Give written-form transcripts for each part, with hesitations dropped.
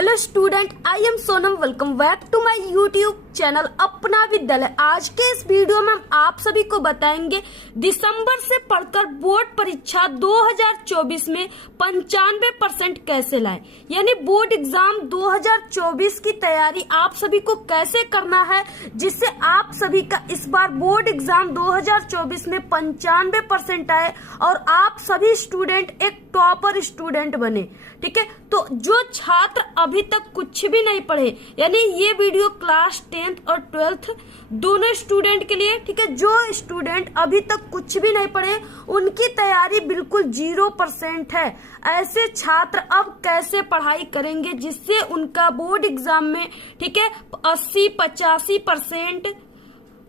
Hello student, I am Sonam. Welcome back to my YouTube channel Apna Vidyalaya. आज के इस video में हम आप सभी को बताएंगे दिसंबर से पढ़कर बोर्ड परीक्षा 2024 में 95% कैसे लाएं, यानी बोर्ड एग्जाम 2024 की तैयारी आप सभी को कैसे करना है जिससे आप सभी का इस बार बोर्ड एग्जाम 2024 में 95% आए और आप सभी स्टूडेंट एक टॉपर स्टूडेंट बने। ठीक है, तो जो छात्र अभी तक कुछ भी नहीं पढ़े, यानी ये वीडियो क्लास 10th और 12th दोनों स्टूडेंट के लिए, ठीक है, जो स्टूडेंट अभी तक कुछ भी नहीं पढ़े उनकी तैयारी बिल्कुल 0% है। ऐसे छात्र अब कैसे पढ़ाई करेंगे जिससे उनका बोर्ड एग्जाम में, ठीक है, 80-85%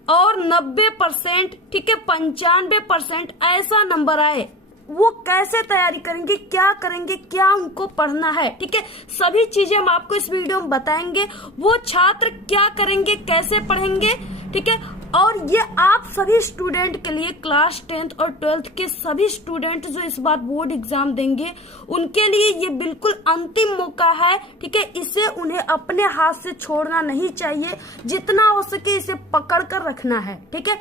और 90%, ठीक है, 95% ऐसा नंबर आए। वो कैसे तैयारी करेंगे, क्या करेंगे, क्या उनको पढ़ना है, ठीक है, सभी चीजें हम आपको इस वीडियो में बताएंगे। वो छात्र क्या करेंगे, कैसे पढ़ेंगे, ठीक है, और ये आप सभी स्टूडेंट के लिए क्लास 10th और 12th के सभी स्टूडेंट जो इस बार बोर्ड एग्जाम देंगे उनके लिए ये बिल्कुल अंतिम मौका है। ठीक है, इसे उन्हें अपने हाथ से छोड़ना नहीं चाहिए, जितना हो सके इसे पकड़ कर रखना है। ठीक है,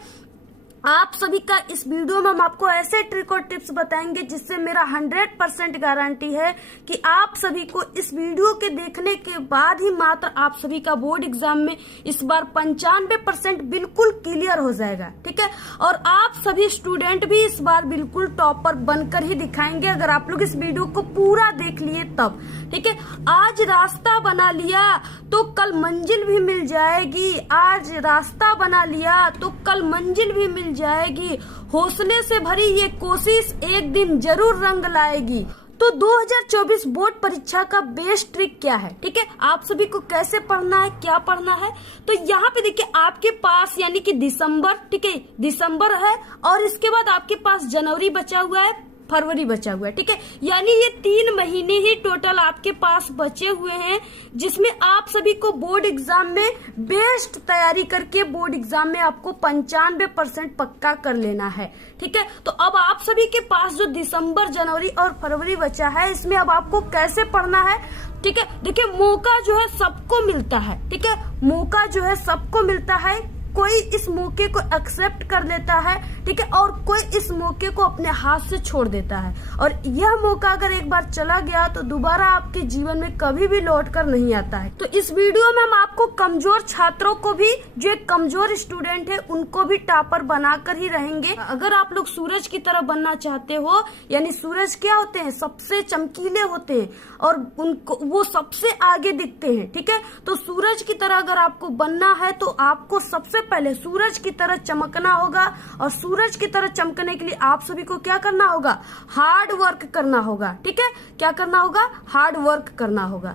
आप सभी का इस वीडियो में हम आपको ऐसे ट्रिक और टिप्स बताएंगे जिससे मेरा 100% गारंटी है कि आप सभी को इस वीडियो के देखने के बाद ही मात्र आप सभी का बोर्ड एग्जाम में इस बार 95% बिल्कुल क्लियर हो जाएगा। ठीक है, और आप सभी स्टूडेंट भी इस बार बिल्कुल टॉपर बनकर ही दिखाएंगे अगर आप लोग इस वीडियो को पूरा देख लिए तब। ठीक है, आज रास्ता बना लिया तो कल मंजिल भी मिल जाएगी, आज रास्ता बना लिया तो कल मंजिल भी मिल जाएगी, हौसले से भरी ये कोशिश एक दिन जरूर रंग लाएगी। तो 2024 बोर्ड परीक्षा का बेस्ट ट्रिक क्या है, ठीक है, आप सभी को कैसे पढ़ना है, क्या पढ़ना है, तो यहाँ पे देखिए आपके पास यानी कि दिसंबर, ठीक है, दिसंबर है और इसके बाद आपके पास जनवरी बचा हुआ है, फरवरी बचा हुआ है। ठीक है, यानी ये 3 महीने ही टोटल आपके पास बचे हुए हैं जिसमें आप सभी को बोर्ड एग्जाम में बेस्ट तैयारी करके बोर्ड एग्जाम में आपको 95% पक्का कर लेना है। ठीक है, तो अब आप सभी के पास जो दिसंबर, जनवरी और फरवरी बचा है इसमें अब आपको कैसे पढ़ना है। ठीक है, देखिए मौका जो है सबको मिलता है। ठीक है, मौका जो है सबको मिलता है, कोई इस मौके को एक्सेप्ट कर लेता है, ठीक है, और कोई इस मौके को अपने हाथ से छोड़ देता है। और यह मौका अगर एक बार चला गया तो दोबारा आपके जीवन में कभी भी लौट कर नहीं आता है। तो इस वीडियो में हम आपको कमजोर छात्रों को भी, जो एक कमजोर स्टूडेंट है उनको भी टॉपर बनाकर ही रहेंगे। अगर आप लोग सूरज की तरह बनना चाहते हो, यानी सूरज क्या होते हैं, सबसे चमकीले होते हैं और उनको वो सबसे आगे दिखते हैं। ठीक है, तो सूरज की तरह अगर आपको बनना है तो आपको सबसे पहले सूरज की तरह चमकना होगा और सूरज की तरह चमकने के लिए आप सभी को क्या करना होगा, हार्ड वर्क करना होगा। ठीक है, क्या करना होगा, हार्ड वर्क करना होगा।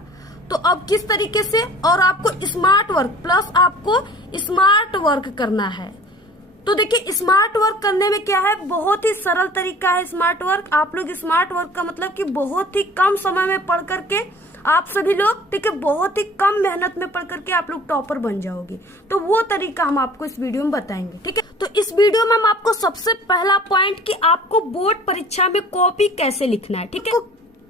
तो अब किस तरीके से, और आपको स्मार्ट वर्क प्लस आपको स्मार्ट वर्क करना है। तो देखिए स्मार्ट वर्क करने में क्या है, बहुत ही सरल तरीका है स्मार्ट वर्क। आप लोग स्मार्ट वर्क का मतलब कि बहुत ही कम समय में पढ़ करके आप सभी लोग, ठीक है, बहुत ही कम मेहनत में पढ़ करके आप लोग टॉपर बन जाओगे। तो वो तरीका हम आपको इस वीडियो में बताएंगे। ठीक है, तो इस वीडियो में हम आपको सबसे पहला पॉइंट कि आपको बोर्ड परीक्षा में कॉपी कैसे लिखना है। ठीक है,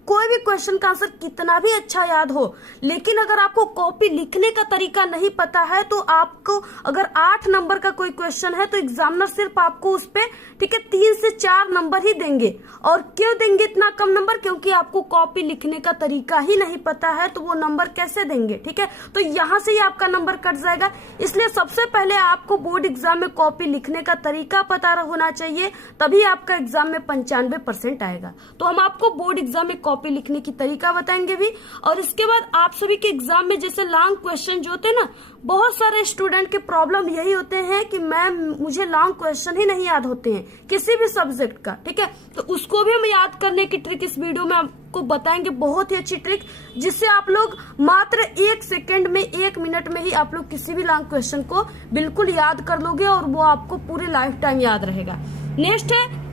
कोई भी क्वेश्चन का आंसर कितना भी अच्छा याद हो, लेकिन अगर आपको कॉपी लिखने का तरीका नहीं पता है तो आपको, अगर 8 नंबर का कोई क्वेश्चन है तो एग्जामिनर सिर्फ आपको उस पे, ठीक है, 3 से 4 नंबर ही देंगे। और क्यों देंगे इतना कम नंबर, क्योंकि आपको कॉपी लिखने का तरीका ही नहीं पता है, तो वो नंबर कैसे देंगे। ठीक है, तो यहाँ से ही आपका नंबर कट जाएगा। इसलिए सबसे पहले आपको बोर्ड एग्जाम में कॉपी लिखने का तरीका पता होना चाहिए, तभी आपका एग्जाम में 95% आएगा। तो हम आपको बोर्ड एग्जाम में कॉपी लिखने की तरीका बताएंगे भी। और इसके बाद आप सभी के एग्जाम में जैसे लॉन्ग क्वेश्चन जो होते हैं ना, बहुत सारे स्टूडेंट के प्रॉब्लम यही होते हैं कि मैम मुझे लॉन्ग क्वेश्चन ही नहीं याद होते हैं किसी भी सब्जेक्ट का। ठीक है, तो उसको भी हम याद करने की ट्रिक इस वीडियो में आपको बताएंगे, बहुत ही अच्छी ट्रिक जिससे आप लोग मात्र 1 सेकेंड में, 1 मिनट में ही आप लोग किसी भी लॉन्ग क्वेश्चन को बिल्कुल याद कर लोगे और वो आपको पूरे लाइफ टाइम याद रहेगा। नेक्स्ट है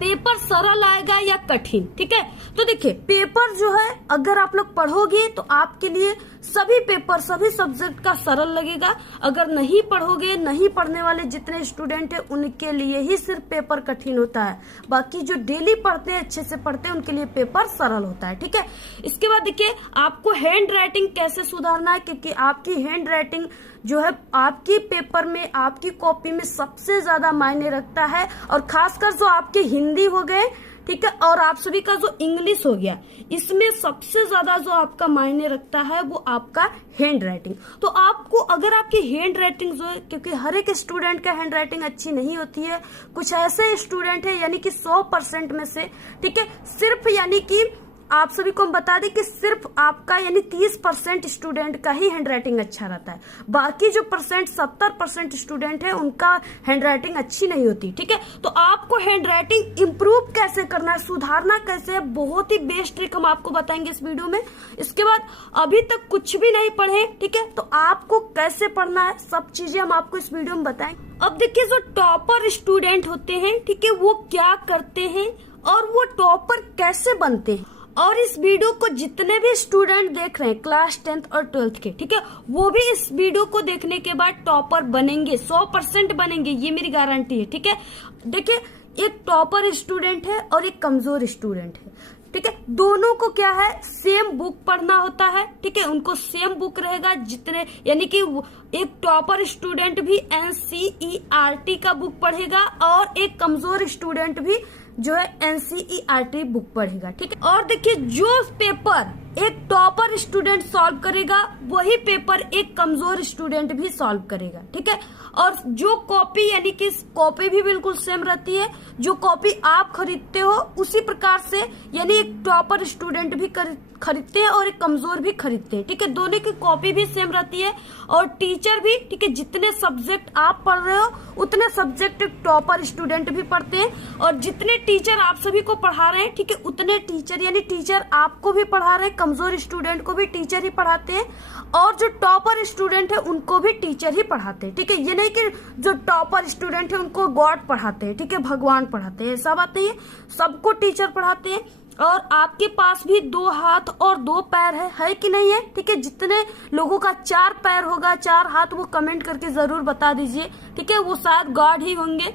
पेपर सरल आएगा या कठिन। ठीक है, तो देखिए पेपर जो है अगर आप लोग पढ़ोगे तो आपके लिए सभी पेपर सभी सब्जेक्ट का सरल लगेगा। अगर नहीं पढ़ोगे, नहीं पढ़ने वाले जितने स्टूडेंट हैं उनके लिए ही सिर्फ पेपर कठिन होता है। बाकी जो डेली पढ़ते हैं, अच्छे से पढ़ते हैं, उनके लिए पेपर सरल होता है। ठीक है, इसके बाद देखिए आपको हैंड राइटिंग कैसे सुधारना है, क्योंकि आपकी हैंड राइटिंग जो है आपकी पेपर में, आपकी कॉपी में सबसे ज्यादा मायने रखता है। और खासकर जो आपके हिंदी हो गए, ठीक है, और आप सभी का जो इंग्लिश हो गया, इसमें सबसे ज्यादा जो आपका मायने रखता है वो आपका हैंड राइटिंग। तो आपको अगर आपकी हैंड राइटिंग जो है, क्योंकि हर एक स्टूडेंट का हैंड राइटिंग अच्छी नहीं होती है, कुछ ऐसे स्टूडेंट है यानी कि 100% में से, ठीक है, सिर्फ यानी कि आप सभी को हम बता दें कि सिर्फ आपका यानी 30% स्टूडेंट का ही हैंड राइटिंग अच्छा रहता है। बाकी जो 70% स्टूडेंट है उनका हैंड राइटिंग अच्छी नहीं होती। ठीक है, तो आपको हैंड राइटिंग इम्प्रूव कैसे करना है, सुधारना कैसे है, बहुत ही बेस्ट ट्रिक हम आपको बताएंगे इस वीडियो में। इसके बाद अभी तक कुछ भी नहीं पढ़े, ठीक है, तो आपको कैसे पढ़ना है सब चीजें हम आपको इस वीडियो में बताएंगे। अब देखिए जो टॉपर स्टूडेंट होते हैं, ठीक है, वो क्या करते हैं और वो टॉपर कैसे बनते हैं, और इस वीडियो को जितने भी स्टूडेंट देख रहे हैं क्लास 10th और 12th के, ठीक है, वो भी इस वीडियो को देखने के बाद टॉपर बनेंगे, 100% बनेंगे, ये मेरी गारंटी है। ठीक है, देखिए एक टॉपर स्टूडेंट है और एक कमजोर स्टूडेंट है। ठीक है, दोनों को क्या है, सेम बुक पढ़ना होता है। ठीक है, उनको सेम बुक रहेगा, जितने यानी कि एक टॉपर स्टूडेंट भी NCERT का बुक पढ़ेगा और एक कमजोर स्टूडेंट भी जो है NCERT बुक पढ़ेगा। ठीक है, और देखिए जो पेपर एक टॉपर स्टूडेंट सॉल्व करेगा वही पेपर एक कमजोर स्टूडेंट भी सॉल्व करेगा। ठीक है, और जो कॉपी यानी कि कॉपी भी बिल्कुल सेम रहती है, जो कॉपी आप खरीदते हो उसी प्रकार से यानी एक टॉपर स्टूडेंट भी खरीदते हैं और एक कमजोर भी खरीदते हैं। ठीक है, दोनों की कॉपी भी सेम रहती है और टीचर भी, ठीक है, जितने सब्जेक्ट आप पढ़ रहे हो उतने सब्जेक्ट टॉपर स्टूडेंट भी पढ़ते हैं, और जितने टीचर आप सभी को पढ़ा रहे हैं, ठीक है, उतने टीचर यानी टीचर आपको भी पढ़ा रहे हैं, कमजोर स्टूडेंट को भी टीचर ही पढ़ाते हैं, और जो टॉपर स्टूडेंट है उनको भी टीचर ही पढ़ाते हैं। ठीक है, ये नहीं कि जो टॉपर स्टूडेंट है उनको गॉड पढ़ाते हैं, ठीक है, भगवान पढ़ाते हैं, ऐसा बात नहीं है, सबको टीचर पढ़ाते हैं। और आपके पास भी 2 हाथ और 2 पैर है कि नहीं है? ठीक है, जितने लोगों का 4 पैर होगा 4 हाथ वो कमेंट करके जरूर बता दीजिए। ठीक है, वो शायद गॉड ही होंगे।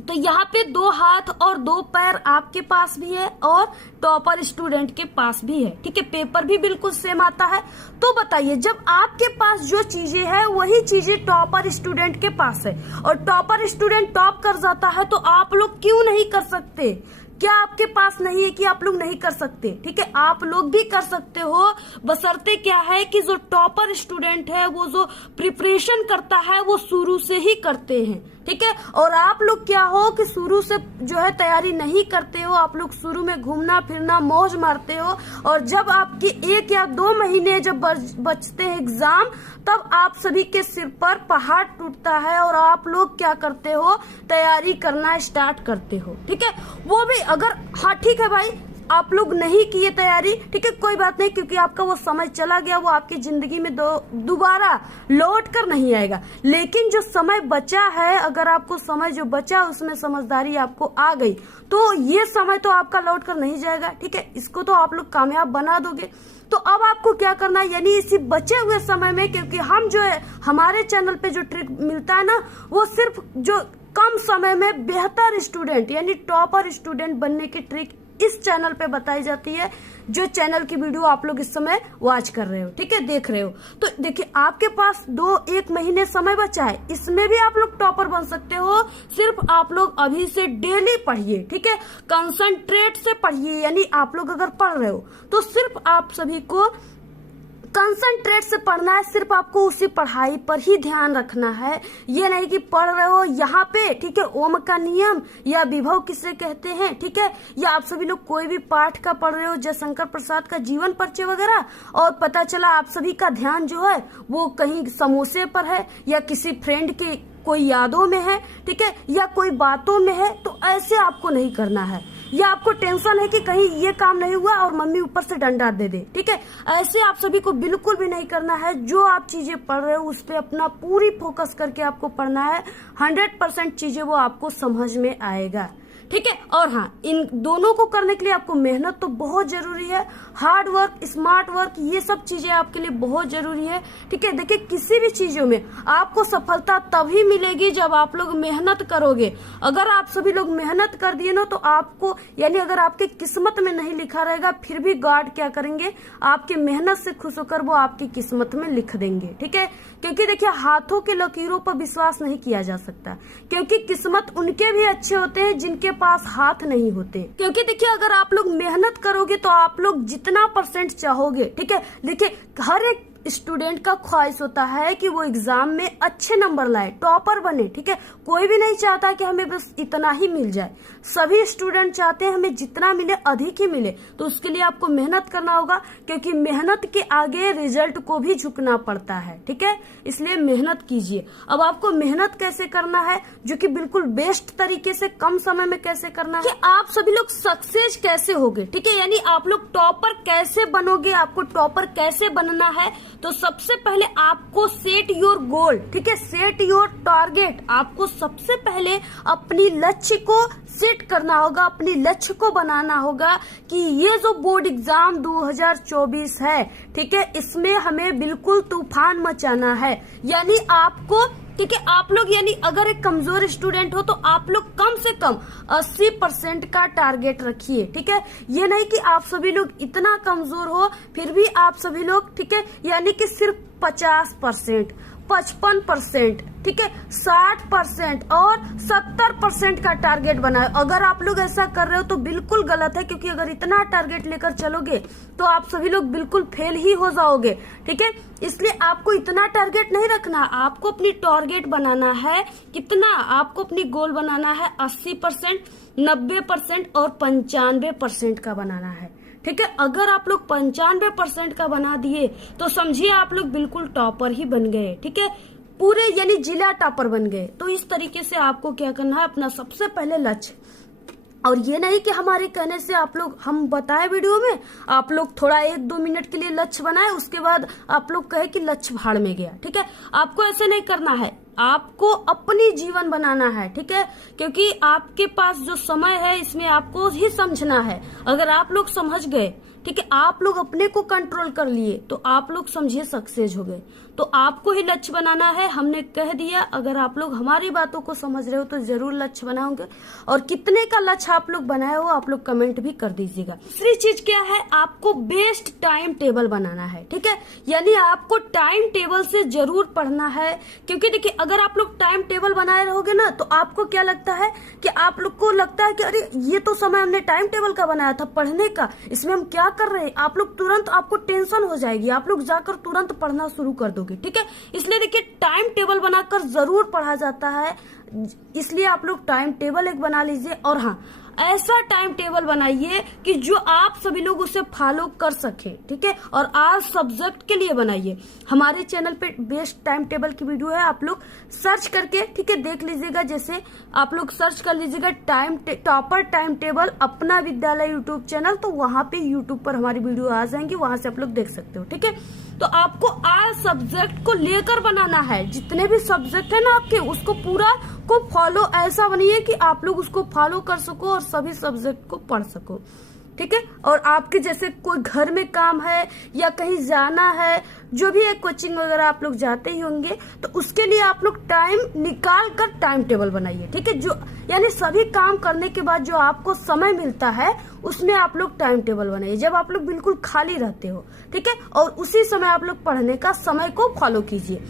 तो यहाँ पे 2 हाथ और 2 पैर आपके पास भी है और टॉपर स्टूडेंट के पास भी है। ठीक है, पेपर भी बिल्कुल सेम आता है। तो बताइए, जब आपके पास जो चीजें है वही चीजें टॉपर स्टूडेंट के पास है और टॉपर स्टूडेंट टॉप कर जाता है, तो आप लोग क्यों नहीं कर सकते? क्या आपके पास नहीं है कि आप लोग नहीं कर सकते? ठीक है, आप लोग भी कर सकते हो, बशर्ते क्या है कि जो टॉपर स्टूडेंट है वो जो प्रिपरेशन करता है वो शुरू से ही करते हैं। ठीक है, और आप लोग क्या हो कि शुरू से जो है तैयारी नहीं करते हो, आप लोग शुरू में घूमना फिरना मौज मारते हो, और जब आपके 1 या 2 महीने जब बचते हैं एग्जाम, तब आप सभी के सिर पर पहाड़ टूटता है और आप लोग क्या करते हो, तैयारी करना स्टार्ट करते हो। ठीक है, वो भी अगर, हाँ ठीक है भाई, आप लोग नहीं किए तैयारी, ठीक है, कोई बात नहीं, क्योंकि आपका वो समय चला गया, वो आपकी जिंदगी में दोबारा लौट कर नहीं आएगा। लेकिन जो समय बचा है, अगर आपको समय जो बचा उसमें समझदारी आपको आ गई, तो ये समय तो आपका लौट कर नहीं जाएगा। ठीक है, इसको तो आप लोग कामयाब बना दोगे। तो अब आपको क्या करना है, यानी इसी बचे हुए समय में, क्योंकि हम जो है हमारे चैनल पे जो ट्रिक मिलता है ना, वो सिर्फ जो कम समय में बेहतर स्टूडेंट यानी टॉपर स्टूडेंट बनने की ट्रिक इस चैनल पे बताई जाती है, जो चैनल की वीडियो आप लोग इस समय वॉच कर रहे हो। ठीक है, देख रहे हो। तो देखिए, आपके पास 2-1 महीने समय बचा है, इसमें भी आप लोग टॉपर बन सकते हो। सिर्फ आप लोग अभी से डेली पढ़िए। ठीक है, कंसंट्रेट से पढ़िए, यानी आप लोग अगर पढ़ रहे हो तो सिर्फ आप सभी को कंसंट्रेट से पढ़ना है, सिर्फ आपको उसी पढ़ाई पर ही ध्यान रखना है। ये नहीं कि पढ़ रहे हो यहाँ पे, ठीक है, ओम का नियम या विभव किसे कहते हैं, ठीक है, या आप सभी लोग कोई भी पाठ का पढ़ रहे हो, जयशंकर प्रसाद का जीवन परिचय वगैरह, और पता चला आप सभी का ध्यान जो है वो कहीं समोसे पर है या किसी फ्रेंड के कोई यादों में है, ठीक है, या कोई बातों में है। तो ऐसे आपको नहीं करना है, या आपको टेंशन है कि कहीं ये काम नहीं हुआ और मम्मी ऊपर से डंडा दे दे। ठीक है, ऐसे आप सभी को बिल्कुल भी नहीं करना है। जो आप चीजें पढ़ रहे हो उस पे अपना पूरी फोकस करके आपको पढ़ना है। 100% चीजें वो आपको समझ में आएगा। ठीक है। और हाँ, इन दोनों को करने के लिए आपको मेहनत तो बहुत जरूरी है, हार्ड वर्क, स्मार्ट वर्क, ये सब चीजें आपके लिए बहुत जरूरी है, ठीक है। देखिए, किसी भी चीजों में आपको सफलता तभी मिलेगी जब आप लोग मेहनत करोगे। अगर आप सभी लोग मेहनत कर दिए ना, तो आपको, यानी अगर आपके किस्मत में नहीं लिखा रहेगा, फिर भी गॉड क्या करेंगे, आपके मेहनत से खुश होकर वो आपकी किस्मत में लिख देंगे, ठीक है। क्योंकि देखिए, हाथों के लकीरों पर विश्वास नहीं किया जा सकता, क्योंकि किस्मत उनके भी अच्छे होते हैं जिनके पास हाथ नहीं होते। क्योंकि देखिए, अगर आप लोग मेहनत करोगे तो आप लोग जितना % चाहोगे, ठीक है। देखिए, हर एक स्टूडेंट का ख्वाहिश होता है कि वो एग्जाम में अच्छे नंबर लाए, टॉपर बने, ठीक है। कोई भी नहीं चाहता कि हमें बस इतना ही मिल जाए, सभी स्टूडेंट चाहते हैं हमें जितना मिले अधिक ही मिले। तो उसके लिए आपको मेहनत करना होगा, क्योंकि मेहनत के आगे रिजल्ट को भी झुकना पड़ता है, ठीक है। इसलिए मेहनत कीजिए। अब आपको मेहनत कैसे करना है, जो कि बिल्कुल बेस्ट तरीके से कम समय में कैसे करना है, कि आप सभी लोग सक्सेस कैसे होगे, ठीक है। यानी आप लोग टॉपर कैसे बनोगे, आपको टॉपर कैसे बनना है। तो सबसे पहले आपको सेट योर गोल, ठीक है, सेट योर टारगेट। आपको सबसे पहले अपनी लक्ष्य को सेट करना होगा, अपनी लक्ष्य को बनाना होगा कि ये जो बोर्ड एग्जाम 2024 है, ठीक है, इसमें हमें बिल्कुल तूफान मचाना है। यानी आपको, ठीक है, आप लोग, यानी अगर एक कमजोर स्टूडेंट हो तो आप लोग कम से कम 80% का टारगेट रखिए, ठीक है। ये नहीं कि आप सभी लोग इतना कमजोर हो फिर भी आप सभी लोग, ठीक है, यानी कि सिर्फ 50%, 55%, ठीक है, 60% और 70% का टारगेट बनाए। अगर आप लोग ऐसा कर रहे हो तो बिल्कुल गलत है, क्योंकि अगर इतना टारगेट लेकर चलोगे तो आप सभी लोग बिल्कुल फेल ही हो जाओगे, ठीक है। इसलिए आपको इतना टारगेट नहीं रखना, आपको अपनी टारगेट बनाना है कितना, आपको अपनी गोल बनाना है 80%, 90% और 95% का बनाना है, ठीक है। अगर आप लोग 95% का बना दिए तो समझिए आप लोग बिल्कुल टॉपर ही बन गए, ठीक है, पूरे यानी जिला टॉपर बन गए। तो इस तरीके से आपको क्या करना है, अपना सबसे पहले लक्ष्य, और ये नहीं कि हमारे कहने से आप लोग, हम बताए वीडियो में, आप लोग थोड़ा 1-2 मिनट के लिए लक्ष्य बनाए, उसके बाद आप लोग कहे कि लक्ष्य भाड़ में गया, ठीक है। आपको ऐसे नहीं करना है, आपको अपनी जीवन बनाना है, ठीक है। क्योंकि आपके पास जो समय है इसमें आपको ही समझना है। अगर आप लोग समझ गए, ठीक है, आप लोग अपने को कंट्रोल कर लिए, तो आप लोग समझिए सक्सेस हो गए। तो आपको ही लक्ष्य बनाना है, हमने कह दिया। अगर आप लोग हमारी बातों को समझ रहे हो तो जरूर लक्ष्य बनाओगे, और कितने का लक्ष्य आप लोग बनाए हो आप लोग कमेंट भी कर दीजिएगा। दूसरी चीज क्या है, आपको बेस्ट टाइम टेबल बनाना है, ठीक है। यानी आपको टाइम टेबल से जरूर पढ़ना है, क्योंकि देखिए, अगर आप लोग टाइम टेबल बनाए रहोगे ना, तो आपको क्या लगता है कि आप लोग को लगता है कि अरे ये तो समय हमने टाइम टेबल का बनाया था पढ़ने का, इसमें हम क्या कर रहे हैं, आप लोग तुरंत, आपको टेंशन हो जाएगी, आप लोग जाकर तुरंत पढ़ना शुरू कर दोगे, ठीक है। इसलिए देखिए, टाइम टेबल बनाकर जरूर पढ़ा जाता है, इसलिए आप लोग टाइम टेबल एक बना लीजिए। और हाँ, ऐसा टाइम टेबल बनाइए कि जो आप सभी लोग उसे फॉलो कर सके, ठीक है। और आज सब्जेक्ट के लिए बनाइए। हमारे चैनल पे बेस्ट टाइम टेबल की वीडियो है, आप लोग सर्च करके, ठीक है, देख लीजिएगा। जैसे आप लोग सर्च कर लीजिएगा टॉपर टाइम टेबल अपना विद्यालय यूट्यूब चैनल, तो वहां पे यूट्यूब पर हमारी वीडियो आ जाएंगी, वहां से आप लोग देख सकते हो, ठीक है। तो आपको आज सब्जेक्ट को लेकर बनाना है, जितने भी सब्जेक्ट है ना आपके, उसको पूरा को फॉलो, ऐसा बनिए कि आप लोग उसको फॉलो कर सको और सभी सब्जेक्ट को पढ़ सको, ठीक है। और आपके जैसे कोई घर में काम है या कहीं जाना है, जो भी एक कोचिंग वगैरह आप लोग जाते ही होंगे, तो उसके लिए आप लोग टाइम निकाल कर टाइम टेबल बनाइए, ठीक है। जो यानी सभी काम करने के बाद जो आपको समय मिलता है उसमें आप लोग टाइम टेबल बनाइए, जब आप लोग बिल्कुल खाली रहते हो, ठीक है। और उसी समय आप लोग पढ़ने का समय को फॉलो कीजिए।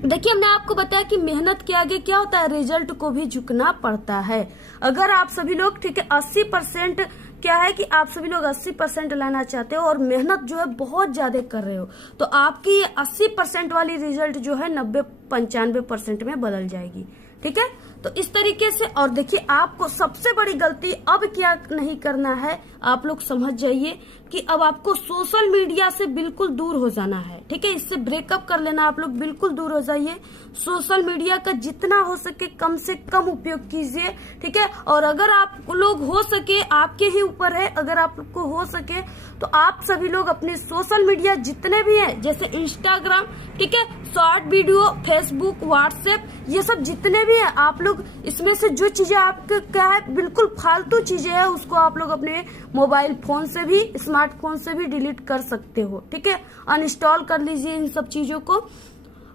देखिए, हमने आपको बताया कि मेहनत के आगे क्या होता है, रिजल्ट को भी झुकना पड़ता है। अगर आप सभी लोग, ठीक है, 80% क्या है कि आप सभी लोग 80% लाना चाहते हो और मेहनत जो है बहुत ज्यादा कर रहे हो, तो आपकी 80% वाली रिजल्ट जो है 90-95% में बदल जाएगी, ठीक है। तो इस तरीके से, और देखिए, आपको सबसे बड़ी गलती अब क्या नहीं करना है, आप लोग समझ जाइए कि अब आपको सोशल मीडिया से बिल्कुल दूर हो जाना है, ठीक है। इससे ब्रेकअप कर लेना, आप लोग बिल्कुल दूर हो जाइए। सोशल मीडिया का जितना हो सके कम से कम उपयोग कीजिए, ठीक है। और अगर आप लोग हो सके, आपके ही ऊपर है, अगर आपको हो सके तो आप सभी लोग अपने सोशल मीडिया जितने भी हैं, जैसे इंस्टाग्राम, ठीक है, शॉर्ट वीडियो, फेसबुक, व्हाट्सएप, ये सब जितने भी है आप लोग इसमें से जो चीजें आपके क्या है बिल्कुल फालतू चीजें है उसको आप लोग अपने मोबाइल फोन से भी, स्मार्टफोन से भी डिलीट कर सकते हो। ठीक है, अनइंस्टॉल कर लीजिए इन सब चीजों को।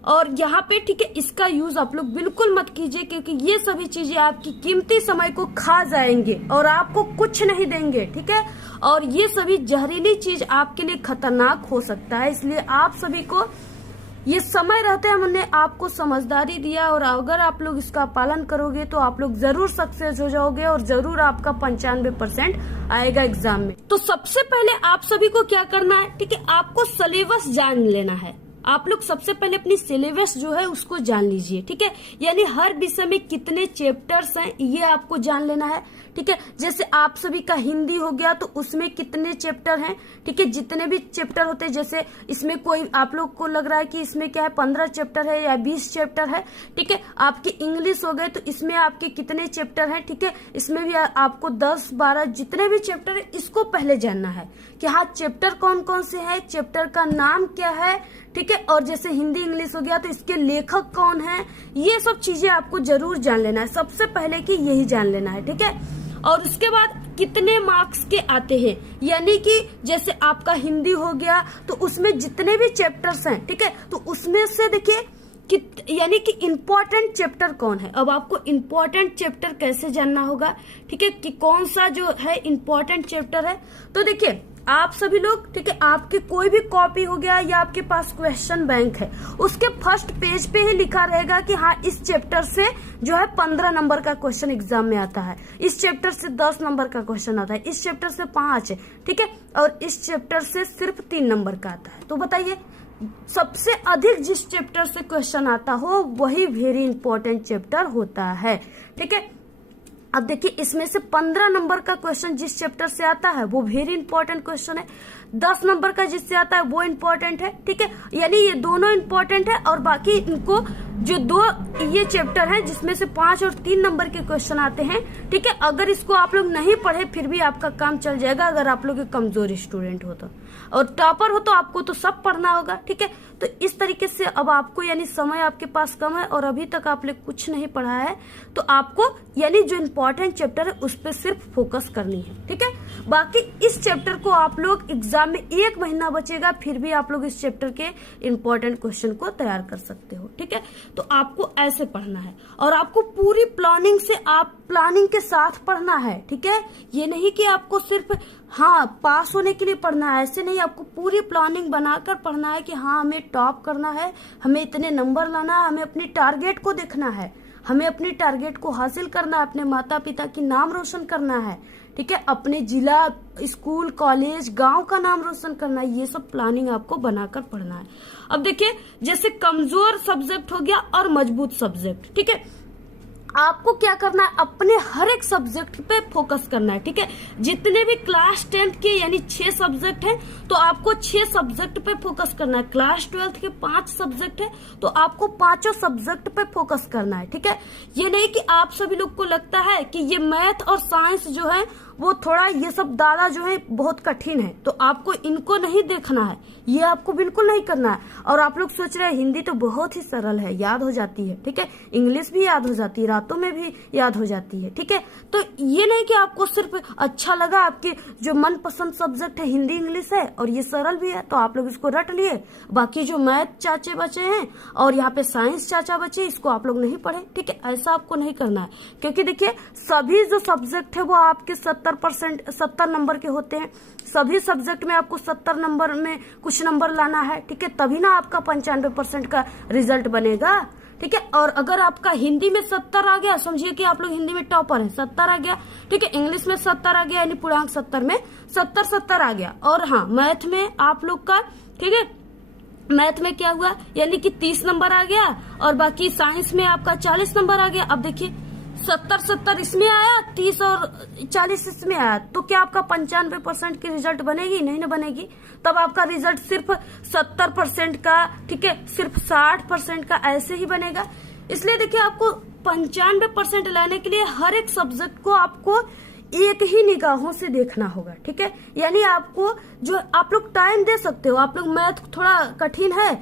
और यहाँ पे ठीक है, इसका यूज आप लोग बिल्कुल मत कीजिए, क्योंकि ये सभी चीजें आपकी कीमती समय को खा जाएंगे और आपको कुछ नहीं देंगे। ठीक है, और ये सभी जहरीली चीज आपके लिए खतरनाक हो सकता है। इसलिए आप सभी को ये समय रहते हमने आपको समझदारी दिया, और अगर आप लोग इसका पालन करोगे तो आप लोग जरूर सक्सेस हो जाओगे और जरूर आपका 95% आएगा एग्जाम में। तो सबसे पहले आप सभी को क्या करना है, ठीक है, आपको सिलेबस जान लेना है। आप लोग सबसे पहले अपनी सिलेबस जो है उसको जान लीजिए। ठीक है, यानी हर विषय में कितने चैप्टर्स हैं ये आपको जान लेना है। ठीक है, जैसे आप सभी का हिंदी हो गया तो उसमें कितने चैप्टर हैं। ठीक है, जितने भी चैप्टर होते हैं, जैसे इसमें कोई आप लोग को लग रहा है कि इसमें क्या है 15 चैप्टर है या 20 चैप्टर है। ठीक है, आपके इंग्लिश हो गए तो इसमें आपके कितने चैप्टर हैं। ठीक है, इसमें भी आपको 10-12 जितने भी चैप्टर है इसको पहले जानना है कि हाँ चैप्टर कौन कौन से है, चैप्टर का नाम क्या है। ठीक है, और जैसे हिंदी इंग्लिश हो गया तो इसके लेखक कौन है, ये सब चीजें आपको जरूर जान लेना है। सबसे पहले कि यही जान लेना है। ठीक है, और उसके बाद कितने मार्क्स के आते हैं, यानी कि जैसे आपका हिंदी हो गया तो उसमें जितने भी चैप्टर्स हैं, ठीक है, तो उसमें से देखिए यानी कि इम्पोर्टेंट चैप्टर कौन है। अब आपको इम्पोर्टेंट चैप्टर कैसे जानना होगा, ठीक है, कि कौन सा जो है इम्पोर्टेंट चैप्टर है। तो देखिए आप सभी लोग, ठीक है, आपके कोई भी कॉपी हो गया या आपके पास क्वेश्चन बैंक है, उसके फर्स्ट पेज पे ही लिखा रहेगा कि हाँ इस चैप्टर से जो है 15 नंबर का क्वेश्चन एग्जाम में आता है, इस चैप्टर से 10 नंबर का क्वेश्चन आता है, इस चैप्टर से 5 है। ठीक है, और इस चैप्टर से सिर्फ 3 नंबर का आता है। तो बताइए सबसे अधिक जिस चैप्टर से क्वेश्चन आता हो वही वेरी इंपॉर्टेंट चैप्टर होता है। ठीक है, अब देखिए इसमें से 15 नंबर का क्वेश्चन जिस चैप्टर से आता है वो वेरी इंपॉर्टेंट क्वेश्चन है, 10 नंबर का जिससे आता है वो इंपॉर्टेंट है। ठीक है, यानी ये दोनों इंपॉर्टेंट है, और बाकी इनको जो 2 ये चैप्टर है जिसमें से 5 और 3 नंबर के क्वेश्चन आते हैं। ठीक है, अगर इसको आप लोग नहीं पढ़े फिर भी आपका काम चल जाएगा, अगर आप लोग कमजोर स्टूडेंट हो तो, और टॉपर हो तो आपको तो सब पढ़ना होगा। ठीक है, तो इस तरीके से अब आपको यानी समय आपके पास कम है और अभी तक आप लोग कुछ नहीं पढ़ा है, तो आपको यानी जो इम्पोर्टेंट चैप्टर है उस पर सिर्फ फोकस करनी है। ठीक है, बाकी इस चैप्टर को आप लोग एग्जाम में 1 महीना बचेगा फिर भी आप लोग इस चैप्टर के इम्पोर्टेंट क्वेश्चन को तैयार कर सकते हो। ठीक है, तो आपको ऐसे पढ़ना है और आपको पूरी प्लानिंग से, आप प्लानिंग के साथ पढ़ना है। ठीक है, ये नहीं कि आपको सिर्फ हाँ पास होने के लिए पढ़ना है, ऐसे नहीं, आपको पूरी प्लानिंग बनाकर पढ़ना है कि हाँ हमें टॉप करना है, हमें इतने नंबर लाना है, हमें अपनी टारगेट को देखना है, हमें अपनी टारगेट को हासिल करना है, अपने माता पिता की नाम रोशन करना है। ठीक है, अपने जिला, स्कूल, कॉलेज, गांव का नाम रोशन करना है, ये सब प्लानिंग आपको बनाकर पढ़ना है। अब देखिए जैसे कमजोर सब्जेक्ट हो गया और मजबूत सब्जेक्ट। ठीक है, आपको क्या करना है, अपने हर एक सब्जेक्ट पे फोकस करना है। ठीक है, जितने भी क्लास 10th के यानी 6 सब्जेक्ट हैं तो आपको 6 सब्जेक्ट पे फोकस करना है। क्लास 12th के 5 सब्जेक्ट है तो आपको 5 सब्जेक्ट पे फोकस करना है। ठीक है, ये नहीं कि आप सभी लोग को लगता है कि ये मैथ और साइंस जो है वो थोड़ा ये सब दादा जो है बहुत कठिन है, तो आपको इनको नहीं देखना है, ये आपको बिल्कुल नहीं करना है। और आप लोग सोच रहे हैं हिंदी तो बहुत ही सरल है, याद हो जाती है। ठीक है, इंग्लिश भी याद हो जाती है, रातों में भी याद हो जाती है। ठीक है, तो ये नहीं कि आपको सिर्फ अच्छा लगा, आपके जो मनपसंद सब्जेक्ट है हिंदी इंग्लिश है और ये सरल भी है तो आप लोग इसको रट लिए, बाकी जो मैथ चाचे बचे हैं और यहाँ पे साइंस चाचा बचे इसको आप लोग नहीं पढ़े। ठीक है, ऐसा आपको नहीं करना है, क्योंकि देखिए सभी जो सब्जेक्ट है वो आपके 70 नंबर के होते हैं। सभी सब्जेक्ट में आपको 70 नंबर में कुछ नंबर लाना है। ठीक है, तभी ना आपका 95% का रिजल्ट बनेगा। ठीक है, और अगर आपका हिंदी में 70 आ गया, समझिए कि आप लोग हिंदी में टॉपर है, 70 आ गया। ठीक है, इंग्लिश में 70 आ गया, यानी पूर्णांक 70 में 70 आ गया। और हाँ मैथ में आप लोग का, ठीक है, मैथ में क्या हुआ, यानी कि 30 नंबर आ गया, और बाकी साइंस में आपका 40 नंबर आ गया। अब देखिए 70 इसमें आया, 30 और 40 इसमें आया, तो क्या आपका 95% की रिजल्ट बनेगी? नहीं ना बनेगी। तब आपका रिजल्ट सिर्फ 70% का, ठीक है, सिर्फ 60% का ऐसे ही बनेगा। इसलिए देखिए आपको 95% लाने के लिए हर एक सब्जेक्ट को आपको एक ही निगाहों से देखना होगा, ठीक है। यानी आपको जो आप लोग टाइम दे सकते हो, आप लोग मैथ थोड़ा कठिन है,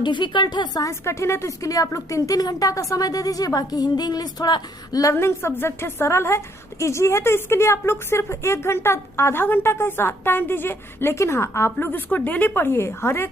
डिफिकल्ट है, साइंस कठिन है, तो इसके लिए आप लोग 3-3 घंटा का समय दे दीजिए। बाकी हिंदी इंग्लिश थोड़ा लर्निंग सब्जेक्ट है, सरल है, इजी है, तो इसके लिए आप लोग सिर्फ 1 घंटा आधा घंटा का टाइम दीजिए। लेकिन हाँ, आप लोग इसको डेली पढ़िए, हर एक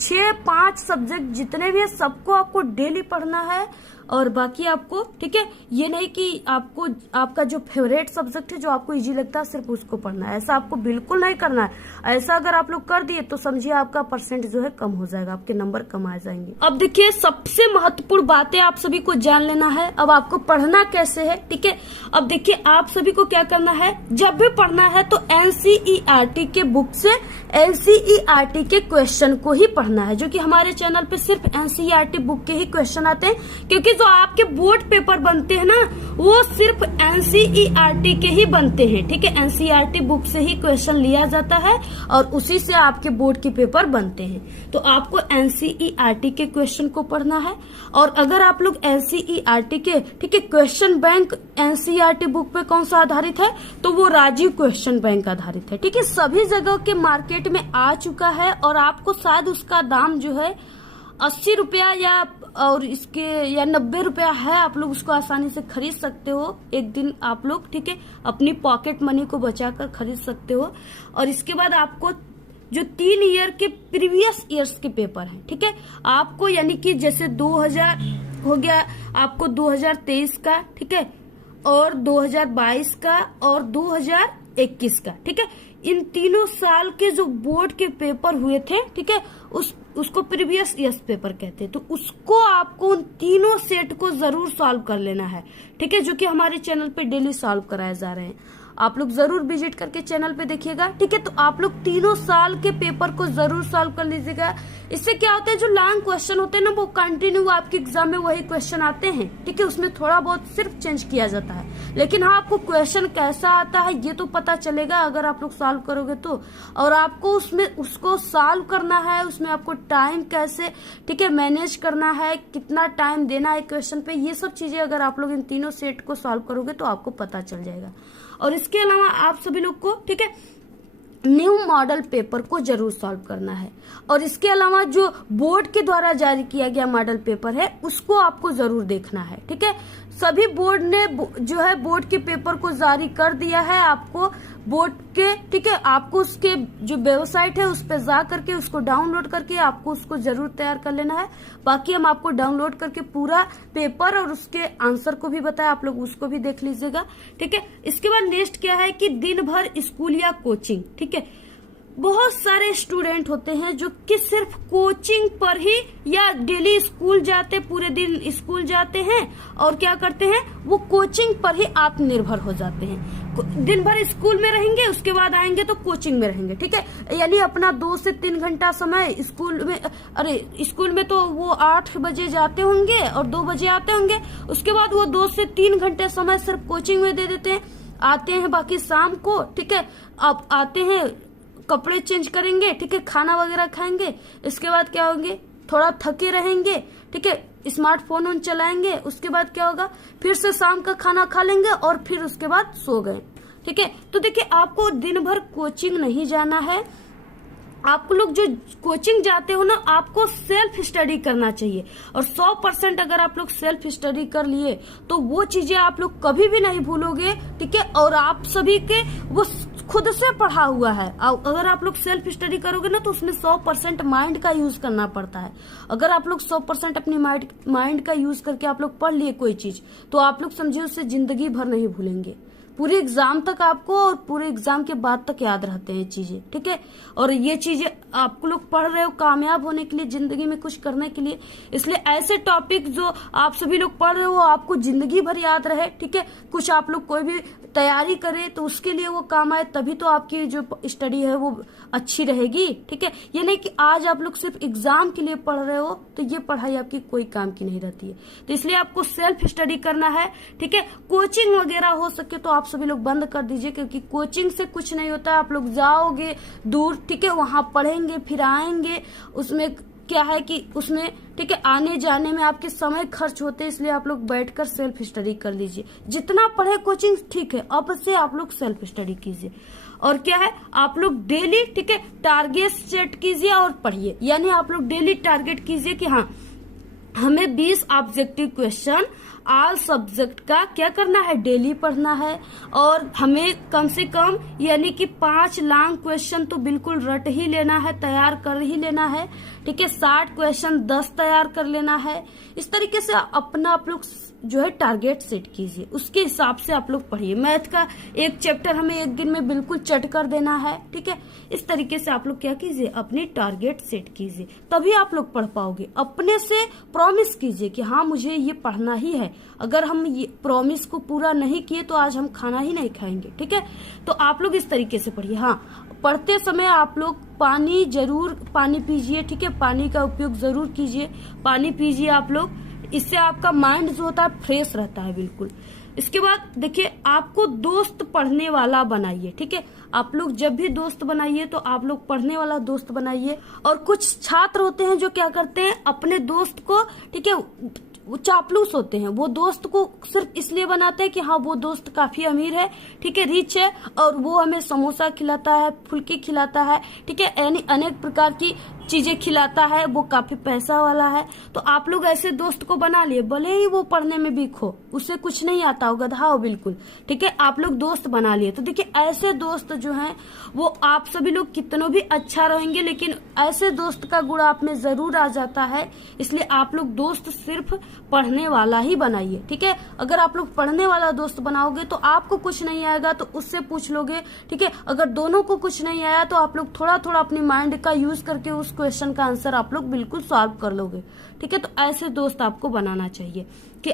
6-5 सब्जेक्ट जितने भी है सबको आपको डेली पढ़ना है। और बाकी आपको, ठीक है, ये नहीं कि आपको आपका जो फेवरेट सब्जेक्ट है, जो आपको इजी लगता है, सिर्फ उसको पढ़ना है, ऐसा आपको बिल्कुल नहीं करना है। ऐसा अगर आप लोग कर दिए तो समझिए आपका परसेंट जो है कम हो जाएगा, आपके नंबर कम आ जाएंगे। अब देखिए, सबसे महत्वपूर्ण बातें आप सभी को जान लेना है। अब आपको पढ़ना कैसे है, ठीक है। अब देखिए, आप सभी को क्या करना है, जब भी पढ़ना है तो एनसीईआरटी के बुक से एनसीईआरटी के क्वेश्चन को ही पढ़ना है, जो कि हमारे चैनल पे सिर्फ एनसीईआरटी बुक के ही क्वेश्चन आते हैं, क्योंकि जो आपके बोर्ड पेपर बनते हैं ना, वो सिर्फ एनसीईआरटी के ही बनते हैं, ठीक है। एनसीईआरटी बुक से ही क्वेश्चन लिया जाता है और उसी से आपके बोर्ड के पेपर बनते हैं। तो आपको एनसीईआरटी के क्वेश्चन को पढ़ना है। और अगर आप लोग एनसीईआरटी के, ठीक है, क्वेश्चन बैंक एनसीईआरटी बुक पे कौन सा आधारित है, तो वो राजीव क्वेश्चन बैंक आधारित है, ठीक है। सभी जगह के मार्केट में आ चुका है और आपको शायद उसका दाम जो है 80 रुपया या और इसके या 90 रुपया है। आप लोग उसको आसानी से खरीद सकते हो, एक दिन आप लोग, ठीक है, अपनी पॉकेट मनी को बचाकर खरीद सकते हो। और इसके बाद आपको जो 3 ईयर के प्रीवियस ईयर्स के पेपर हैं, ठीक है, आपको यानी कि जैसे 2000 हो गया, आपको 2023 का, ठीक है, और 2022 का और 2021 का, ठीक है, इन तीनों साल के जो बोर्ड के पेपर हुए थे, ठीक है, उसको प्रीवियस ईयर्स पेपर कहते हैं। तो उसको आपको उन तीनों सेट को जरूर सॉल्व कर लेना है, ठीक है, जो कि हमारे चैनल पे डेली सॉल्व कराए जा रहे हैं। आप लोग जरूर विजिट करके चैनल पे देखिएगा, ठीक है। तो आप लोग तीनों साल के पेपर को जरूर सॉल्व कर लीजिएगा। इससे क्या होता है, जो लॉन्ग क्वेश्चन होते हैं ना, वो कंटिन्यू आपके एग्जाम में वही क्वेश्चन आते हैं, ठीक है। उसमें थोड़ा बहुत सिर्फ चेंज किया जाता है, लेकिन हाँ, आपको क्वेश्चन कैसा आता है ये तो पता चलेगा अगर आप लोग सॉल्व करोगे तो। और आपको उसमें उसको सॉल्व करना है, उसमें आपको टाइम कैसे, ठीक है, मैनेज करना है, कितना टाइम देना है क्वेश्चन पे, ये सब चीजें अगर आप लोग इन तीनों सेट को सॉल्व करोगे तो आपको पता चल जाएगा। और इसके अलावा आप सभी लोग को, ठीक है, न्यू मॉडल पेपर को जरूर सॉल्व करना है। और इसके अलावा जो बोर्ड के द्वारा जारी किया गया मॉडल पेपर है उसको आपको जरूर देखना है, ठीक है। सभी बोर्ड ने जो है बोर्ड के पेपर को जारी कर दिया है आपको बोर्ड के, ठीक है। आपको उसके जो वेबसाइट है उस पर जा करके उसको डाउनलोड करके आपको उसको जरूर तैयार कर लेना है। बाकी हम आपको डाउनलोड करके पूरा पेपर और उसके आंसर को भी बताया, आप लोग उसको भी देख लीजिएगा, ठीक है। इसके बाद नेक्स्ट क्या है कि दिन भर स्कूल या कोचिंग, ठीक है। बहुत सारे स्टूडेंट होते हैं जो कि सिर्फ कोचिंग पर ही या डेली स्कूल जाते, पूरे दिन स्कूल जाते हैं और क्या करते हैं, वो कोचिंग पर ही आत्मनिर्भर हो जाते हैं। दिन भर स्कूल में रहेंगे, उसके बाद आएंगे तो कोचिंग में रहेंगे, ठीक है। यानी अपना 2 से 3 घंटा समय स्कूल में, अरे स्कूल में तो वो 8 बजे जाते होंगे और 2 बजे आते होंगे, उसके बाद वो 2 से 3 घंटे समय सिर्फ कोचिंग में दे देते हैं। आते हैं बाकी शाम को, ठीक है, अब आते हैं, कपड़े चेंज करेंगे, ठीक है, खाना वगैरह खाएंगे, इसके बाद क्या होंगे, थोड़ा थके रहेंगे, ठीक है, स्मार्टफोन उन चलाएंगे, उसके बाद क्या होगा, फिर से शाम का खाना खा लेंगे और फिर उसके बाद सो गए, ठीक है। तो देखिए, आपको दिन भर कोचिंग नहीं जाना है। आप लोग जो कोचिंग जाते हो ना, आपको सेल्फ स्टडी करना चाहिए। और 100% अगर आप लोग सेल्फ स्टडी कर लिए तो वो चीजें आप लोग कभी भी नहीं भूलोगे, ठीक है। और आप सभी के वो खुद से पढ़ा हुआ है। अगर आप लोग सेल्फ स्टडी करोगे ना तो उसमें 100% माइंड का यूज करना पड़ता है। अगर आप लोग 100% अपनी माइंड का यूज करके आप लोग पढ़ लिए कोई चीज, तो आप लोग समझिए उससे जिंदगी भर नहीं भूलेंगे। पूरे एग्जाम तक आपको और पूरे एग्जाम के बाद तक याद रहते हैं चीजें, ठीक है। और ये चीजें आप लोग पढ़ रहे हो कामयाब होने के लिए, जिंदगी में कुछ करने के लिए, इसलिए ऐसे टॉपिक जो आप सभी लोग पढ़ रहे हो आपको जिंदगी भर याद रहे, ठीक है। कुछ आप लोग कोई भी तैयारी करें तो उसके लिए वो काम आए, तभी तो आपकी जो स्टडी है वो अच्छी रहेगी, ठीक है। ये नहीं कि आज आप लोग सिर्फ एग्जाम के लिए पढ़ रहे हो तो ये पढ़ाई आपकी कोई काम की नहीं रहती है। तो इसलिए आपको सेल्फ स्टडी करना है, ठीक है। कोचिंग वगैरह हो सके तो आप सभी लोग बंद कर दीजिए, क्योंकि कोचिंग से कुछ नहीं होता है। आप लोग जाओगे दूर, ठीक है, वहां पढ़ेंगे फिर आएंगे, उसमें क्या है कि उसमें ठीक है आने जाने में आपके समय खर्च होते हैं, इसलिए आप लोग बैठकर सेल्फ स्टडी कर लीजिए। जितना पढ़े कोचिंग ठीक है, अब से आप लोग सेल्फ स्टडी कीजिए। और क्या है, आप लोग डेली ठीक है टारगेट सेट कीजिए और पढ़िए। यानी आप लोग डेली टारगेट कीजिए कि हाँ हमें 20 ऑब्जेक्टिव क्वेश्चन ऑल सब्जेक्ट का क्या करना है, डेली पढ़ना है। और हमें कम से कम यानी कि 5 लॉन्ग क्वेश्चन तो बिल्कुल रट ही लेना है, तैयार कर ही लेना है। ठीक है, 60 क्वेश्चन 10 तैयार कर लेना है। इस तरीके से अपना आप लोग जो है टारगेट सेट कीजिए, उसके हिसाब से आप लोग पढ़िए। मैथ का एक चैप्टर हमें एक दिन में बिल्कुल चट कर देना है। ठीक है, इस तरीके से आप लोग क्या कीजिए, अपनी टारगेट सेट कीजिए, तभी आप लोग पढ़ पाओगे। अपने से प्रॉमिस कीजिए कि हाँ मुझे ये पढ़ना ही है। अगर हम ये प्रॉमिस को पूरा नहीं किए तो आज हम खाना ही नहीं खाएंगे। ठीक है, तो आप लोग इस तरीके से पढ़िए। हाँ, पढ़ते समय आप लोग पानी पीजिए। ठीक है, पानी का उपयोग जरूर कीजिए, पानी पीजिए आप लोग, इससे आपका माइंड जो होता है फ्रेश रहता है बिल्कुल। इसके बाद देखिए, आपको दोस्त पढ़ने वाला बनाइए। ठीक है, आप लोग जब भी दोस्त बनाइए तो आप लोग पढ़ने वाला दोस्त बनाइए। और कुछ छात्र होते हैं जो क्या करते हैं, अपने दोस्त को ठीक है वो चापलूस होते हैं, वो दोस्त को सिर्फ इसलिए बनाते हैं कि हाँ वो दोस्त काफी अमीर है, ठीक है रिच है, और वो हमें समोसा खिलाता है, फुल्की खिलाता है, ठीक है अनेक प्रकार की चीजें खिलाता है, वो काफी पैसा वाला है। तो आप लोग ऐसे दोस्त को बना लिए, भले ही वो पढ़ने में वीक हो, उससे कुछ नहीं आता हो, गधा हो बिल्कुल। ठीक है, आप लोग दोस्त बना लिए। तो देखिए ऐसे दोस्त जो हैं वो आप सभी लोग कितनों भी अच्छा रहेंगे, लेकिन ऐसे दोस्त का गुण आप में जरूर आ जाता है। इसलिए आप लोग दोस्त सिर्फ पढ़ने वाला ही बनाइए। ठीक है, अगर आप लोग पढ़ने वाला दोस्त बनाओगे तो आपको कुछ नहीं आएगा तो उससे पूछ लोगे। ठीक है, अगर दोनों को कुछ नहीं आया तो आप लोग थोड़ा थोड़ा अपनी माइंड का यूज करके उस क्वेश्चन का आंसर आप लोग बिल्कुल सॉल्व कर लोगे। ठीक है, तो ऐसे दोस्त आपको बनाना चाहिए कि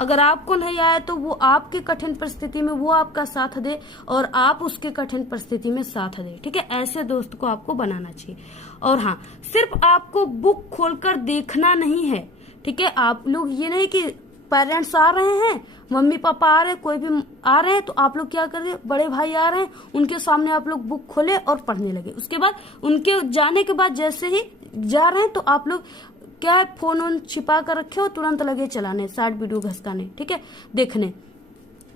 अगर आपको नहीं आया तो वो आपके कठिन परिस्थिति में वो आपका साथ दे और आप उसके कठिन परिस्थिति में साथ दे। ठीक है, ऐसे दोस्त को आपको बनाना चाहिए। और हाँ, सिर्फ आपको बुक खोलकर देखना नहीं है। ठीक है, आप लोग ये नहीं कि पेरेंट्स आ रहे हैं, मम्मी पापा आ रहे हैं, कोई भी आ रहे हैं तो आप लोग क्या कर रहे हैं, बड़े भाई आ रहे हैं उनके सामने आप लोग बुक खोले और पढ़ने लगे। उसके बाद उनके जाने के बाद जैसे ही जा रहे हैं तो आप लोग क्या है, फोन छिपा कर रखे हो, तुरंत लगे चलाने, शॉर्ट वीडियो घसकाने, ठीक है देखने।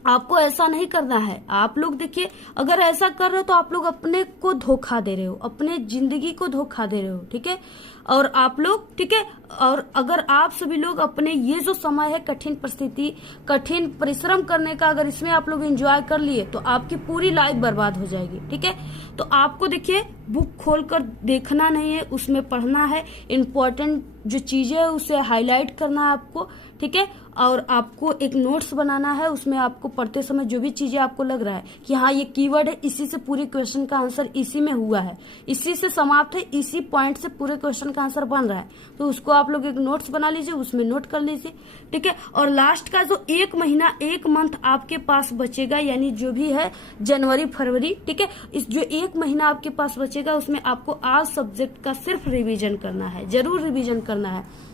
आपको ऐसा नहीं करना है। आप लोग देखिए, अगर ऐसा कर रहे हो तो आप लोग अपने को धोखा दे रहे हो, अपने जिंदगी को धोखा दे रहे हो। ठीक है, और आप लोग ठीक है, और अगर आप सभी लोग अपने ये जो समय है कठिन परिस्थिति, कठिन परिश्रम करने का, अगर इसमें आप लोग एंजॉय कर लिए तो आपकी पूरी लाइफ बर्बाद हो जाएगी। ठीक है, तो आपको देखिए बुक खोलकर देखना नहीं है, उसमें पढ़ना है, इम्पोर्टेंट जो चीजें है उसे हाईलाइट करना है आपको। ठीक है, और आपको एक नोट्स बनाना है, उसमें आपको पढ़ते समय जो भी चीजें आपको लग रहा है कि हाँ ये कीवर्ड है, इसी से पूरे क्वेश्चन का आंसर इसी में हुआ है, इसी से समाप्त है, इसी पॉइंट से पूरे क्वेश्चन का आंसर बन रहा है, तो उसको आप लोग एक नोट्स बना लीजिए, उसमें नोट कर लीजिए। ठीक है, और लास्ट का जो एक महीना, एक मंथ आपके पास बचेगा, यानी जो भी है जनवरी फरवरी, ठीक है, इस जो एक महीना आपके पास बचेगा उसमें आपको ऑल सब्जेक्ट का सिर्फ रिवीजन करना है, जरूर रिवीजन करना है।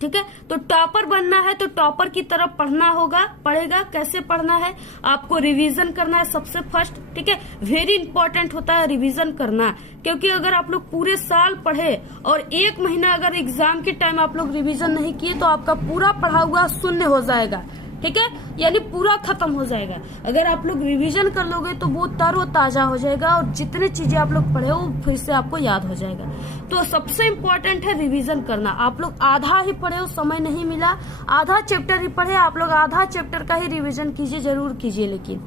ठीक है, तो टॉपर बनना है तो टॉपर की तरफ पढ़ेगा। कैसे पढ़ना है, आपको रिवीजन करना है सबसे फर्स्ट। ठीक है, वेरी इंपॉर्टेंट होता है रिवीजन करना, क्योंकि अगर आप लोग पूरे साल पढ़े और एक महीना अगर एग्जाम के टाइम आप लोग रिवीजन नहीं किए तो आपका पूरा पढ़ा हुआ शून्य हो जाएगा। ठीक है, यानी पूरा खत्म हो जाएगा। अगर आप लोग रिवीजन कर लोगे तो वो तरोताजा हो जाएगा और जितनी चीजें आप लोग पढ़े वो फिर से आपको याद हो जाएगा। तो सबसे इम्पोर्टेंट है रिवीजन करना। आप लोग आधा ही पढ़े हो, समय नहीं मिला, आधा चैप्टर ही पढ़े, आप लोग आधा चैप्टर का ही रिवीजन कीजिए, जरूर कीजिए। लेकिन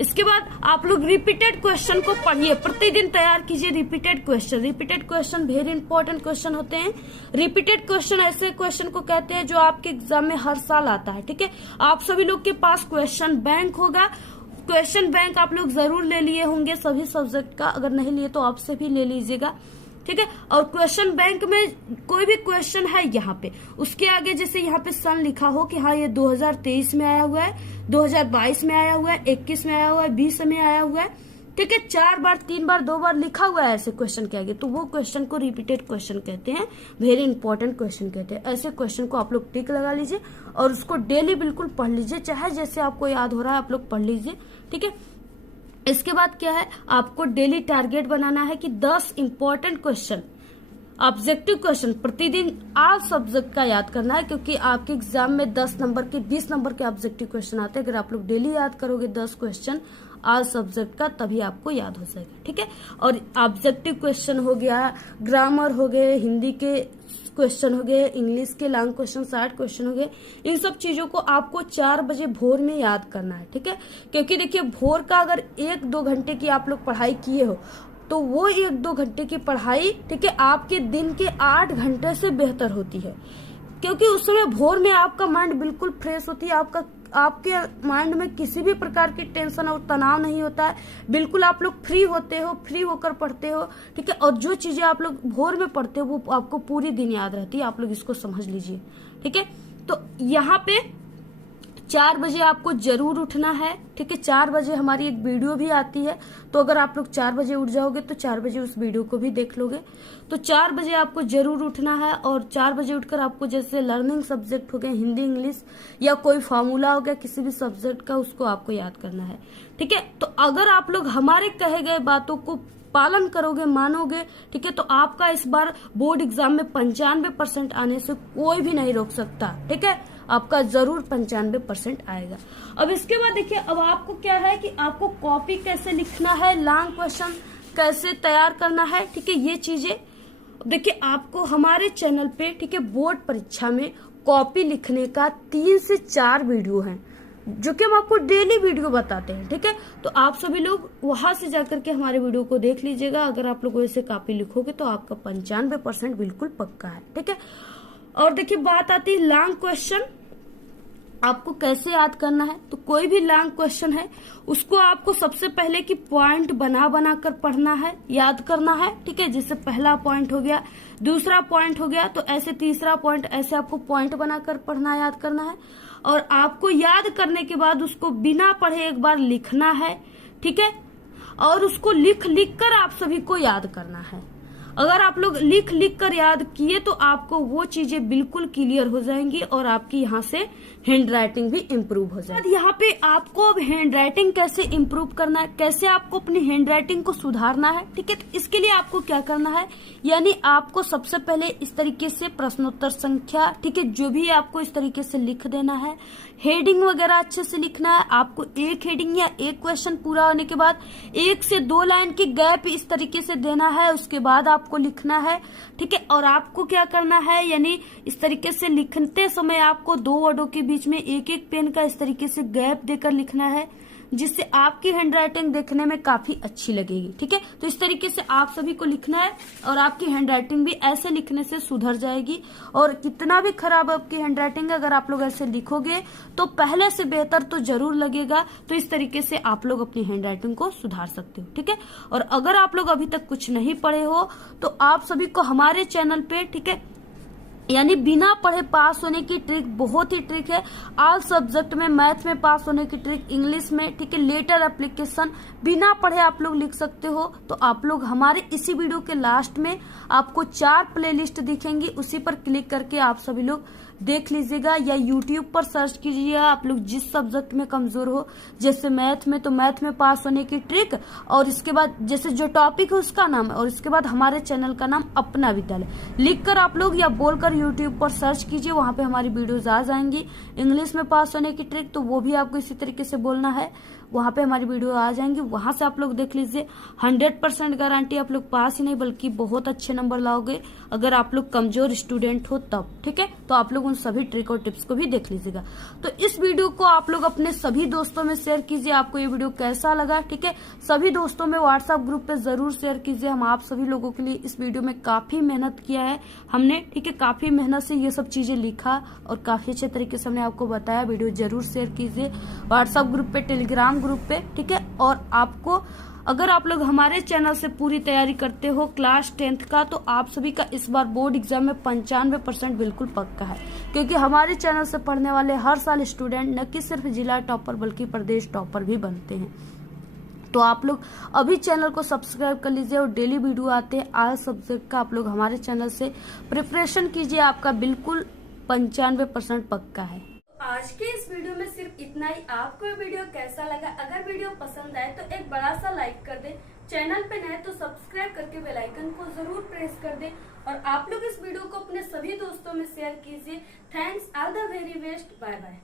इसके बाद आप लोग रिपीटेड क्वेश्चन को पढ़िए, प्रतिदिन तैयार कीजिए repeated question. Repeated question very important question होते हैं। रिपीटेड क्वेश्चन ऐसे क्वेश्चन को कहते हैं जो आपके एग्जाम में हर साल आता है। ठीक है, आप सभी लोग के पास क्वेश्चन बैंक होगा, क्वेश्चन बैंक आप लोग जरूर ले लिए होंगे सभी सब्जेक्ट का, अगर नहीं लिए तो आपसे भी ले लीजिएगा। ठीक है, और क्वेश्चन बैंक में कोई भी क्वेश्चन है यहाँ पे, उसके आगे जैसे यहाँ पे सन लिखा हो कि हाँ ये 2023 में आया हुआ है, 2022 में आया हुआ है, 21 में आया हुआ है, 20 में आया हुआ है। ठीक है, 4 बार 3 बार 2 बार लिखा हुआ है ऐसे क्वेश्चन के आगे, तो वो क्वेश्चन को रिपीटेड क्वेश्चन कहते हैं, वेरी इंपॉर्टेंट क्वेश्चन कहते हैं। ऐसे क्वेश्चन को आप लोग टिक लगा लीजिए और उसको डेली बिल्कुल पढ़ लीजिए, चाहे जैसे आपको याद हो रहा है आप लोग पढ़ लीजिए। ठीक है, इसके बाद क्या है, आपको डेली टारगेट बनाना है कि 10 इंपॉर्टेंट क्वेश्चन ऑब्जेक्टिव क्वेश्चन प्रतिदिन 8 सब्जेक्ट का याद करना है, क्योंकि आपके एग्जाम में 10 नंबर के 20 नंबर के ऑब्जेक्टिव क्वेश्चन आते हैं। अगर आप लोग डेली याद करोगे 10 क्वेश्चन 8 सब्जेक्ट का, तभी आपको याद हो जाएगा, ठीक है। और ऑब्जेक्टिव क्वेश्चन हो गया, ग्रामर हो गए, हिंदी के क्वेश्चन हो गए, इंग्लिश के लॉन्ग क्वेश्चन 60 क्वेश्चन हो गए, इन सब चीजों को आपको 4 बजे भोर में याद करना है, ठीक है। क्योंकि देखिए भोर का अगर 1-2 घंटे की आप लोग पढ़ाई किए हो तो वो 1-2 घंटे की पढ़ाई, ठीक है, आपके दिन के 8 घंटे से बेहतर होती है। क्योंकि उस समय भोर में आपका माइंड बिल्कुल फ्रेश होती है, आपके माइंड में किसी भी प्रकार की टेंशन और तनाव नहीं होता है, बिल्कुल आप लोग फ्री होते हो, फ्री होकर पढ़ते हो, ठीक है। और जो चीजें आप लोग भोर में पढ़ते हो वो आपको पूरी दिन याद रहती है, आप लोग इसको समझ लीजिए, ठीक है। तो यहाँ पे 4 बजे आपको जरूर उठना है, ठीक है। 4 बजे हमारी एक वीडियो भी आती है, तो अगर आप लोग 4 बजे उठ जाओगे तो 4 बजे उस वीडियो को भी देख लोगे। तो 4 बजे आपको जरूर उठना है, और 4 बजे उठकर आपको जैसे लर्निंग सब्जेक्ट हो गए, हिंदी इंग्लिश या कोई फॉर्मूला हो गया किसी भी सब्जेक्ट का, उसको आपको याद करना है, ठीक है। तो अगर आप लोग हमारे कहे गए बातों को पालन करोगे, मानोगे, ठीक है, तो आपका इस बार बोर्ड एग्जाम में 95% आने से कोई भी नहीं रोक सकता, ठीक है। आपका जरूर 95% आएगा। अब इसके बाद देखिए, अब आपको क्या है कि आपको कॉपी कैसे लिखना है, लॉन्ग क्वेश्चन कैसे तैयार करना है, ठीक है। ये चीजें देखिए आपको हमारे चैनल पे, ठीक है, बोर्ड परीक्षा में कॉपी लिखने का 3 से 4 वीडियो है, जो कि हम आपको डेली वीडियो बताते हैं, ठीक है। तो आप सभी लोग वहां से जाकर के हमारे वीडियो को देख लीजिएगा। अगर आप लोग वैसे कॉपी लिखोगे तो आपका 95% बिल्कुल पक्का है, ठीक है। और देखिए बात आती है लॉन्ग क्वेश्चन, आपको कैसे याद करना है। तो कोई भी लॉन्ग क्वेश्चन है उसको आपको सबसे पहले की पॉइंट बना कर पढ़ना है, याद करना है, ठीक है। जैसे पहला पॉइंट हो गया, दूसरा पॉइंट हो गया, तो ऐसे तीसरा पॉइंट, ऐसे आपको पॉइंट बनाकर पढ़ना, याद करना है। और आपको याद करने के बाद उसको बिना पढ़े एक बार लिखना है, ठीक है। और उसको लिख कर आप सभी को याद करना है। अगर आप लोग लिख कर याद किए तो आपको वो चीजें बिल्कुल क्लियर हो जाएंगी, और आपकी यहाँ से हैंड राइटिंग भी इम्प्रूव हो जाएगी। यहाँ पे आपको अब हैंड राइटिंग कैसे इम्प्रूव करना है, कैसे आपको अपनी हैंड राइटिंग को सुधारना है, ठीक है। तो इसके लिए आपको क्या करना है, यानी आपको सबसे पहले इस तरीके से प्रश्नोत्तर संख्या, ठीक है, जो भी आपको इस तरीके से लिख देना है। हेडिंग वगैरह अच्छे से लिखना है आपको। एक हेडिंग या एक क्वेश्चन पूरा होने के बाद 1 से 2 लाइन की गैप इस तरीके से देना है, उसके बाद आपको लिखना है, ठीक है। और आपको क्या करना है, यानी इस तरीके से लिखते समय आपको 2 वर्डों के बीच में एक पेन का इस तरीके से गैप देकर लिखना है, जिससे आपकी हैंड राइटिंग देखने में काफी अच्छी लगेगी, ठीक है। तो इस तरीके से आप सभी को लिखना है, और आपकी हैंड राइटिंग भी ऐसे लिखने से सुधर जाएगी। और कितना भी खराब आपकी हैंड राइटिंग है, अगर आप लोग ऐसे लिखोगे तो पहले से बेहतर तो जरूर लगेगा। तो इस तरीके से आप लोग अपनी हैंड राइटिंग को सुधार सकते हो, ठीक है। और अगर आप लोग अभी तक कुछ नहीं पढ़े हो तो आप सभी को हमारे चैनल पे, ठीक है, यानी बिना पढ़े पास होने की ट्रिक, बहुत ही ट्रिक है। ऑल सब्जेक्ट में, मैथ में पास होने की ट्रिक, इंग्लिश में, ठीक है, लेटर एप्लीकेशन बिना पढ़े आप लोग लिख सकते हो। तो आप लोग हमारे इसी वीडियो के लास्ट में आपको 4 प्लेलिस्ट दिखेंगी, उसी पर क्लिक करके आप सभी लोग देख लीजिएगा, या यूट्यूब पर सर्च कीजिएगा। आप लोग जिस सब्जेक्ट में कमजोर हो, जैसे मैथ में, तो मैथ में पास होने की ट्रिक, और इसके बाद जैसे जो टॉपिक है उसका नाम, और इसके बाद हमारे चैनल का नाम अपना विद्यालय लिखकर आप लोग या बोलकर यूट्यूब पर सर्च कीजिए, वहां पे हमारी वीडियोज आ जाएंगी। इंग्लिश में पास होने की ट्रिक, तो वो भी आपको इसी तरीके से बोलना है, वहां पे हमारी वीडियो आ जाएंगी, वहां से आप लोग देख लीजिए। 100% गारंटी आप लोग पास ही नहीं बल्कि बहुत अच्छे नंबर लाओगे, अगर आप लोग कमजोर स्टूडेंट हो तब, ठीक है। तो आप लोग उन सभी ट्रिक और टिप्स को भी देख लीजिएगा। तो इस वीडियो को आप लोग अपने सभी दोस्तों में शेयर कीजिए। आपको ये वीडियो कैसा लगा, ठीक है, सभी दोस्तों में व्हाट्सएप ग्रुप पे जरूर शेयर कीजिए। हम आप सभी लोगों के लिए इस वीडियो में काफी मेहनत किया है हमने, ठीक है, काफी मेहनत से ये सब चीजें लिखा और काफी अच्छे तरीके से हमने आपको बताया। वीडियो जरूर शेयर कीजिए व्हाट्सएप ग्रुप पे, टेलीग्राम ग्रुप पे, ठीक है। और आपको, अगर आप लोग हमारे चैनल से पूरी तैयारी करते हो क्लास 10th का, तो आप सभी का इस बार बोर्ड एग्जाम में 95% बिल्कुल पक्का है, क्योंकि हमारे चैनल से पढ़ने वाले हर साल स्टूडेंट न कि सिर्फ जिला टॉपर बल्कि प्रदेश टॉपर भी बनते हैं। तो आप लोग अभी चैनल को सब्सक्राइब कर लीजिए, और डेली वीडियो आते हैं ऑल सब्जेक्ट का, आप लोग हमारे चैनल से प्रिपरेशन कीजिए, आपका बिल्कुल 95% पक्का है। आज के इस वीडियो में सिर्फ इतना ही। आपको ये वीडियो कैसा लगा? अगर वीडियो पसंद आए तो एक बड़ा सा लाइक कर दे, चैनल पे नए तो सब्सक्राइब करके बेल आइकन को जरूर प्रेस कर दें और आप लोग इस वीडियो को अपने सभी दोस्तों में शेयर कीजिए। Thanks, all the very best, bye bye.